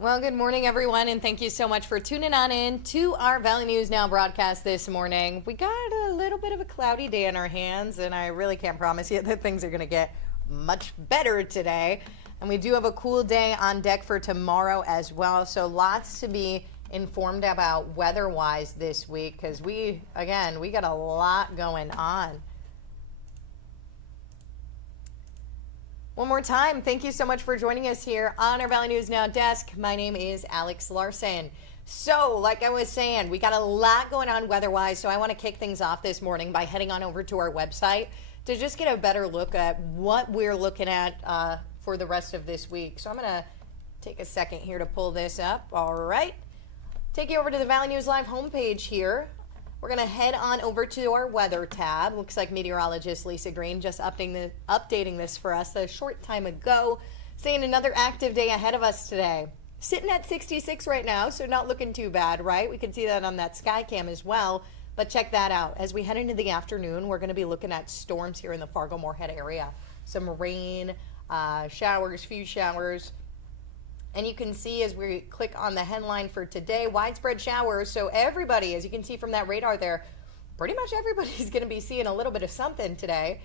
Well, good morning, everyone, and thank you so much for tuning on in to our Valley News Now broadcast this morning. We got a little bit of a cloudy day in our hands, and I really can't promise you that things are going to get much better today. And we do have a cool day on deck for tomorrow as well, so lots to be informed about weather-wise this week because we got a lot going on. One more time, thank you so much for joining us here on our Valley News Now desk. My name is Alex Larson. So, like I was saying, we got a lot going on weather-wise, so I want to kick things off this morning by heading on over to our website to just get a better look at what we're looking at for the rest of this week. So I'm going to take a second here to pull this up. All right. Take you over to the Valley News Live homepage here. We're going to head on over to our weather tab. Looks like meteorologist Lisa Green just updating this for us a short time ago, saying another active day ahead of us today. Sitting at 66 right now, so not looking too bad, right? We can see that on that sky cam as well, but check that out. As we head into the afternoon, we're going to be looking at storms here in the Fargo-Moorhead area. Some rain, showers, few showers. And you can see as we click on the headline for today, widespread showers. So everybody, as you can see from that radar there, pretty much everybody's going to be seeing a little bit of something today.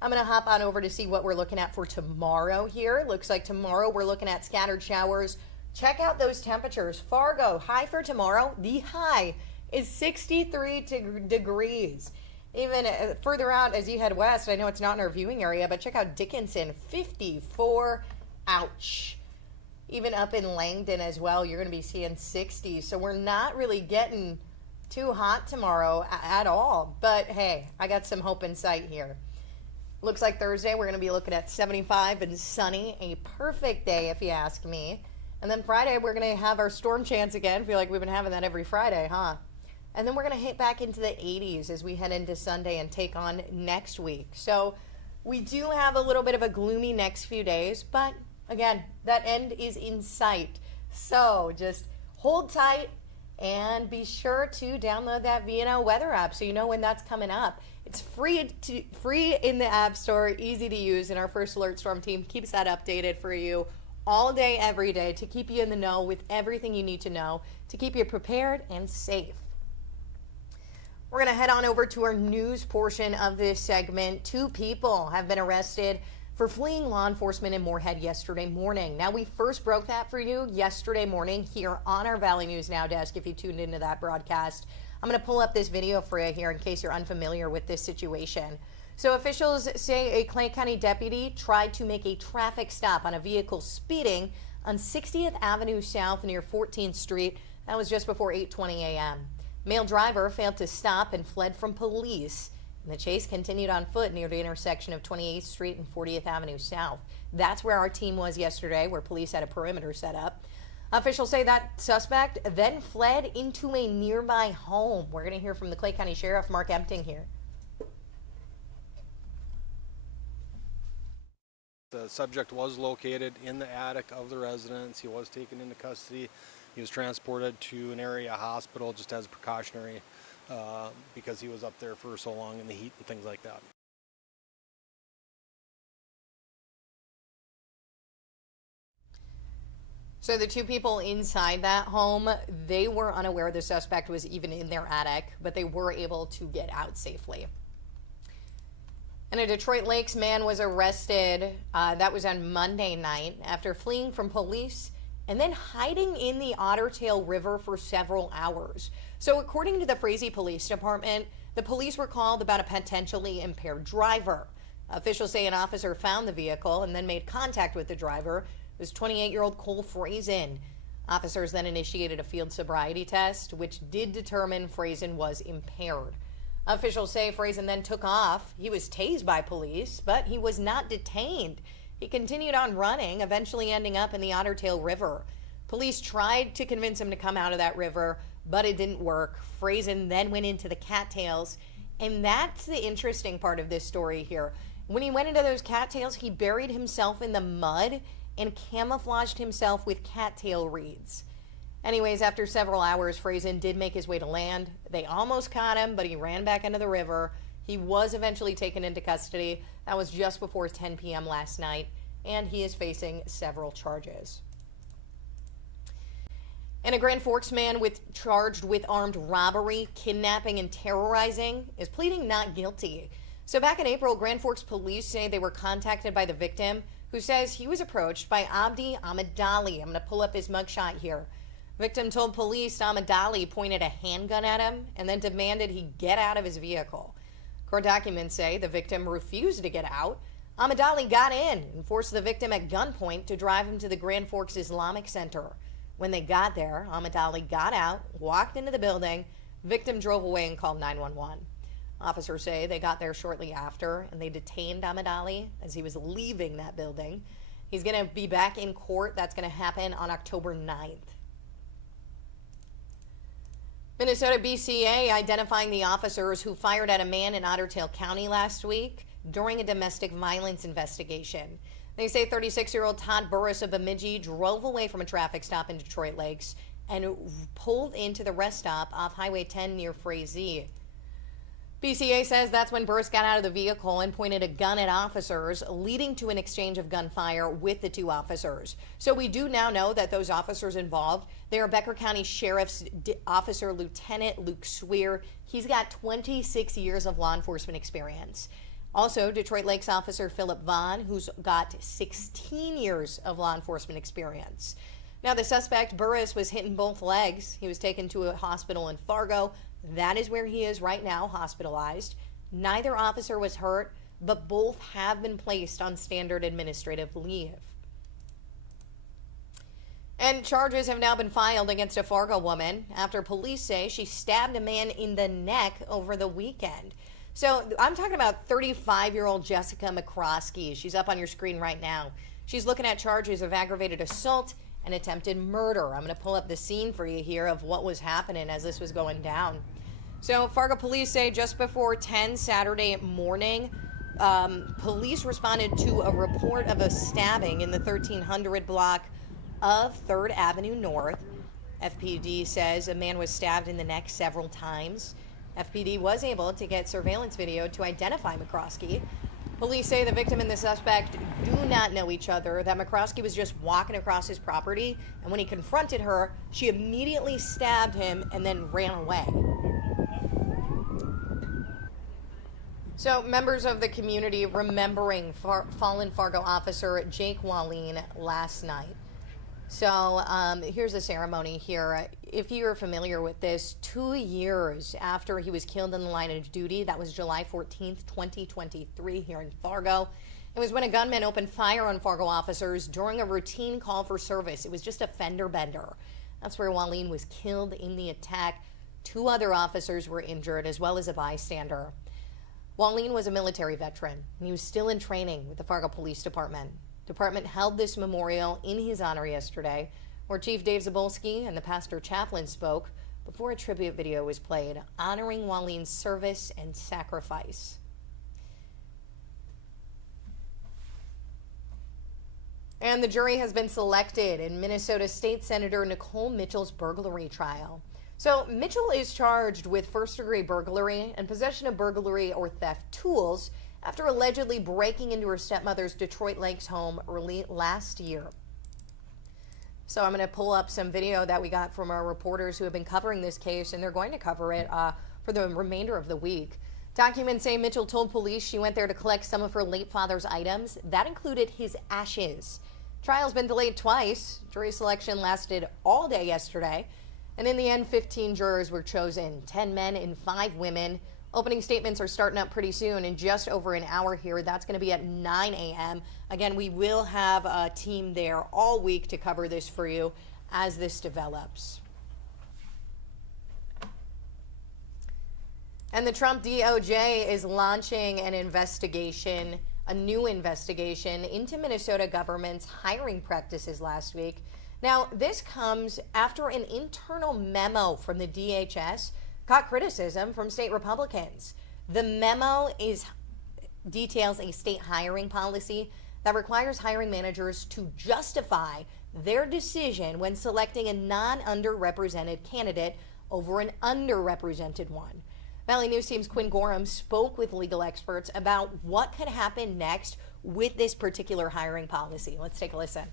I'm going to hop on over to see what we're looking at for tomorrow here. Looks like tomorrow we're looking at scattered showers. Check out those temperatures. Fargo, high for tomorrow. The high is 63 degrees. Even further out as you head west, I know it's not in our viewing area, but check out Dickinson, 54. Ouch. Even up in Langdon as well, you're going to be seeing 60. So we're not really getting too hot tomorrow at all. But hey, I got some hope in sight here. Looks like Thursday we're going to be looking at 75 and sunny. A perfect day if you ask me. And then Friday we're going to have our storm chance again. Feel like we've been having that every Friday, huh? And then we're going to hit back into the 80s as we head into Sunday and take on next week. So we do have a little bit of a gloomy next few days, but again, that end is in sight. So just hold tight and be sure to download that VNN weather app so you know when that's coming up. It's free in the App Store, easy to use, and our First Alert Storm team keeps that updated for you all day, every day to keep you in the know with everything you need to know to keep you prepared and safe. We're going to head on over to our news portion of this segment. 2 people have been arrested for fleeing law enforcement in Moorhead yesterday morning. Now, we first broke that for you yesterday morning here on our Valley News Now desk if you tuned into that broadcast. I'm going to pull up this video for you here in case you're unfamiliar with this situation. So officials say a Clay County deputy tried to make a traffic stop on a vehicle speeding on 60th Avenue South near 14th Street. That was just before 8:20 a.m. Male driver failed to stop and fled from police. And the chase continued on foot near the intersection of 28th Street and 40th Avenue South. That's where our team was yesterday, where police had a perimeter set up. Officials say that suspect then fled into a nearby home. We're going to hear from the Clay County Sheriff, Mark Empting, here. The subject was located in the attic of the residence. He was taken into custody. He was transported to an area hospital just as a precautionary because he was up there for so long in the heat and things like that. So the 2 people inside that home, they were unaware the suspect was even in their attic, but they were able to get out safely. And a Detroit Lakes man was arrested. That was on Monday night after fleeing from police and then hiding in the Otter Tail River for several hours. So according to the Frazee Police Department, the police were called about a potentially impaired driver. Officials say an officer found the vehicle and then made contact with the driver. It was 28-year-old Cole Frazen. Officers then initiated a field sobriety test, which did determine Frazen was impaired. Officials say Frazen then took off. He was tased by police, but he was not detained. He continued on running, eventually ending up in the Otter Tail River. Police tried to convince him to come out of that river, but it didn't work. Frazen then went into the cattails, and that's the interesting part of this story here. When he went into those cattails, he buried himself in the mud and camouflaged himself with cattail reeds. Anyways, after several hours, Frazen did make his way to land. They almost caught him, but he ran back into the river. He was eventually taken into custody. That was just before 10 p.m. last night, and he is facing several charges. And a Grand Forks man charged with armed robbery, kidnapping, and terrorizing is pleading not guilty. So back in April, Grand Forks police say they were contacted by the victim, who says he was approached by Abdi Ahmadali. I'm going to pull up his mugshot here. Victim told police Ahmadali pointed a handgun at him and then demanded he get out of his vehicle. Court documents say the victim refused to get out. Ahmadali got in and forced the victim at gunpoint to drive him to the Grand Forks Islamic Center. When they got there, Ahmadali got out, walked into the building. Victim drove away and called 911. Officers say they got there shortly after and they detained Ahmadali as he was leaving that building. He's going to be back in court. That's going to happen on October 9th. Minnesota BCA identifying the officers who fired at a man in Otter Tail County last week during a domestic violence investigation. They say 36-year-old Todd Burris of Bemidji drove away from a traffic stop in Detroit Lakes and pulled into the rest stop off Highway 10 near Frazee. BCA says that's when Burris got out of the vehicle and pointed a gun at officers, leading to an exchange of gunfire with the two officers. So we do now know that those officers involved, they are Becker County Sheriff's Officer Lieutenant Luke Swear. He's got 26 years of law enforcement experience. Also, Detroit Lakes Officer Philip Vaughn, who's got 16 years of law enforcement experience. Now, the suspect, Burris, was hit in both legs. He was taken to a hospital in Fargo. That is where he is right now, hospitalized. Neither officer was hurt, but both have been placed on standard administrative leave. And charges have now been filed against a Fargo woman after police say she stabbed a man in the neck over the weekend. So I'm talking about 35-year-old Jessica McCroskey. She's up on your screen right now. She's looking at charges of aggravated assault and attempted murder. I'm going to pull up the scene for you here of what was happening as this was going down. So Fargo police say just before 10 Saturday morning, police responded to a report of a stabbing in the 1300 block of 3rd Avenue North. FPD says a man was stabbed in the neck several times. FPD was able to get surveillance video to identify McCroskey. Police say the victim and the suspect do not know each other, that McCroskey was just walking across his property, and when he confronted her, she immediately stabbed him and then ran away. So members of the community remembering fallen Fargo officer Jake Wallin last night. So here's the ceremony here. If you're familiar with this, 2 years after he was killed in the line of duty, that was July 14th, 2023 here in Fargo. It was when a gunman opened fire on Fargo officers during a routine call for service. It was just a fender bender. That's where Wallin was killed in the attack. 2 other officers were injured as well as a bystander. Wallin was a military veteran and he was still in training with the Fargo Police Department. Department held this memorial in his honor yesterday, where Chief Dave Zabolski and the pastor chaplain spoke before a tribute video was played honoring Wallin's service and sacrifice. And the jury has been selected in Minnesota State Senator Nicole Mitchell's burglary trial. So Mitchell is charged with first-degree burglary and possession of burglary or theft tools after allegedly breaking into her stepmother's Detroit Lakes home early last year. So I'm going to pull up some video that we got from our reporters who have been covering this case, and they're going to cover it for the remainder of the week. Documents say Mitchell told police she went there to collect some of her late father's items. That included his ashes. Trial's been delayed twice. Jury selection lasted all day yesterday. And in the end, 15 jurors were chosen, 10 men and 5 women. Opening statements are starting up pretty soon in just over an hour here. That's going to be at 9 a.m. Again, we will have a team there all week to cover this for you as this develops. And the Trump DOJ is launching an investigation, a new investigation into Minnesota government's hiring practices last week. Now, this comes after an internal memo from the DHS caught criticism from state Republicans. The memo details a state hiring policy that requires hiring managers to justify their decision when selecting a non-underrepresented candidate over an underrepresented one. Valley News Team's Quinn Gorham spoke with legal experts about what could happen next with this particular hiring policy. Let's take a listen.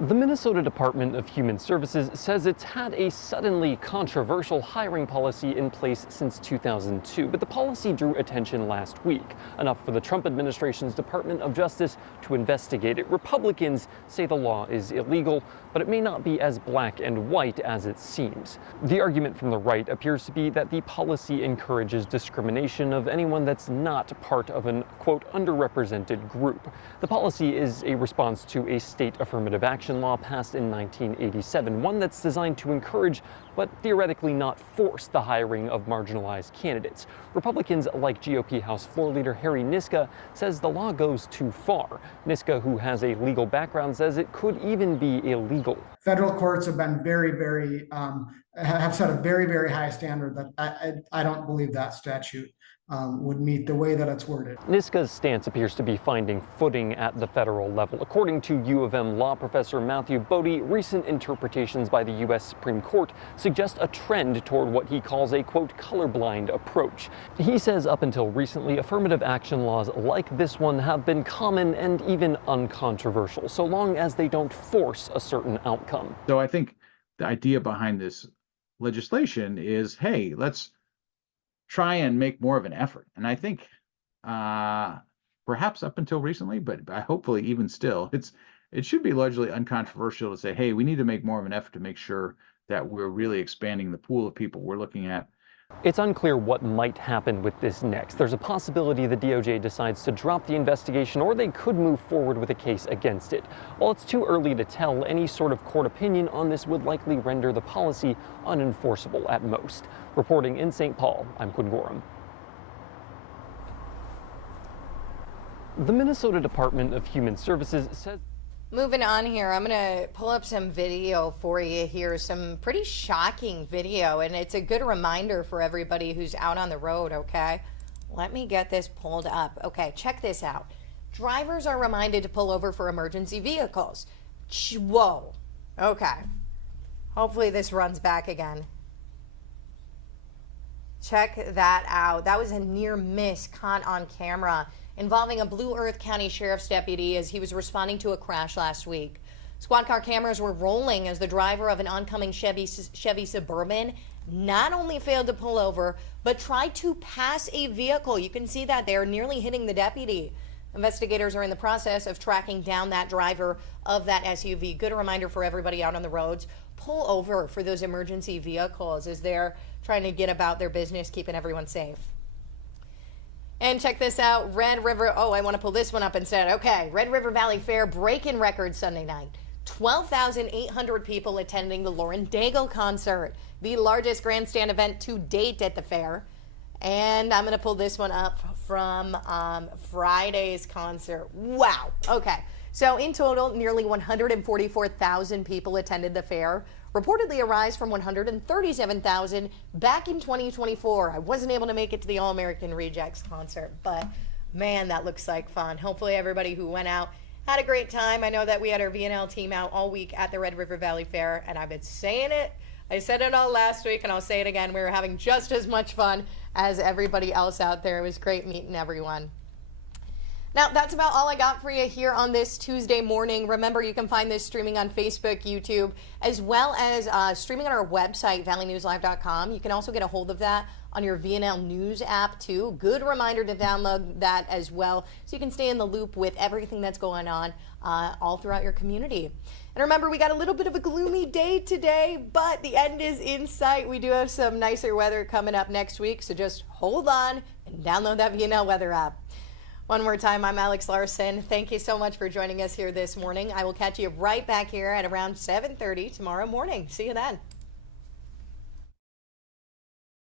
The Minnesota Department of Human Services says it's had a suddenly controversial hiring policy in place since 2002, but the policy drew attention last week, enough for the Trump administration's Department of Justice to investigate it. Republicans say the law is illegal, but it may not be as black and white as it seems. The argument from the right appears to be that the policy encourages discrimination of anyone that's not part of an, quote, underrepresented group. The policy is a response to a state affirmative action law passed in 1987, one that's designed to encourage but theoretically not force the hiring of marginalized candidates. Republicans like GOP House Floor Leader Harry Niska says the law goes too far. Niska, who has a legal background, says it could even be illegal. Federal courts have been have set a very high standard that I don't believe that statute would meet the way that it's worded. Niska's stance appears to be finding footing at the federal level. According to U of M law professor Matthew Bodie, recent interpretations by the U.S. Supreme Court suggest a trend toward what he calls a, quote, colorblind approach. He says up until recently, affirmative action laws like this one have been common and even uncontroversial, so long as they don't force a certain outcome. So I think the idea behind this legislation is, hey, let's try and make more of an effort. And I think perhaps up until recently, but hopefully even still, it should be largely uncontroversial to say, hey, we need to make more of an effort to make sure that we're really expanding the pool of people we're looking at. It's unclear what might happen with this next. There's a possibility the DOJ decides to drop the investigation, or they could move forward with a case against it. While it's too early to tell, any sort of court opinion on this would likely render the policy unenforceable at most. Reporting in St. Paul, I'm Quinn Gorham. The Minnesota Department of Human Services says... Moving on here, I'm going to pull up some video for you here, some pretty shocking video, and it's a good reminder for everybody who's out on the road, okay? Let me get this pulled up. Okay, check this out. Drivers are reminded to pull over for emergency vehicles. Whoa. Okay. Hopefully this runs back again. Check that out. That was a near miss caught on camera involving a Blue Earth County Sheriff's deputy as he was responding to a crash last week. Squad car cameras were rolling as the driver of an oncoming Chevy Suburban not only failed to pull over, but tried to pass a vehicle. You can see that there, nearly hitting the deputy. Investigators are in the process of tracking down that driver of that SUV. Good reminder for everybody out on the roads. Pull over for those emergency vehicles as they're trying to get about their business, keeping everyone safe. And check this out, Red River, I want to pull this one up instead. Okay, Red River Valley Fair breaking record Sunday night. 12,800 people attending the Lauren Daigle concert, the largest grandstand event to date at the fair. And I'm going to pull this one up from Friday's concert. Wow. Okay. So in total, nearly 144,000 people attended the fair, reportedly a rise from 137,000 back in 2024. I wasn't able to make it to the All-American Rejects concert, but man, that looks like fun. Hopefully everybody who went out had a great time. I know that we had our VNL team out all week at the Red River Valley Fair, and I've been saying it. I said it all last week, and I'll say it again. We were having just as much fun as everybody else out there. It was great meeting everyone. Now, that's about all I got for you here on this Tuesday morning. Remember, you can find this streaming on Facebook, YouTube, as well as streaming on our website, valleynewslive.com. You can also get a hold of that on your VNL News app, too. Good reminder to download that as well, so you can stay in the loop with everything that's going on all throughout your community. And remember, we got a little bit of a gloomy day today, but the end is in sight. We do have some nicer weather coming up next week, so just hold on and download that VNL weather app. One more time, I'm Alex Larson. Thank you so much for joining us here this morning. I will catch you right back here at around 7:30 tomorrow morning. See you then.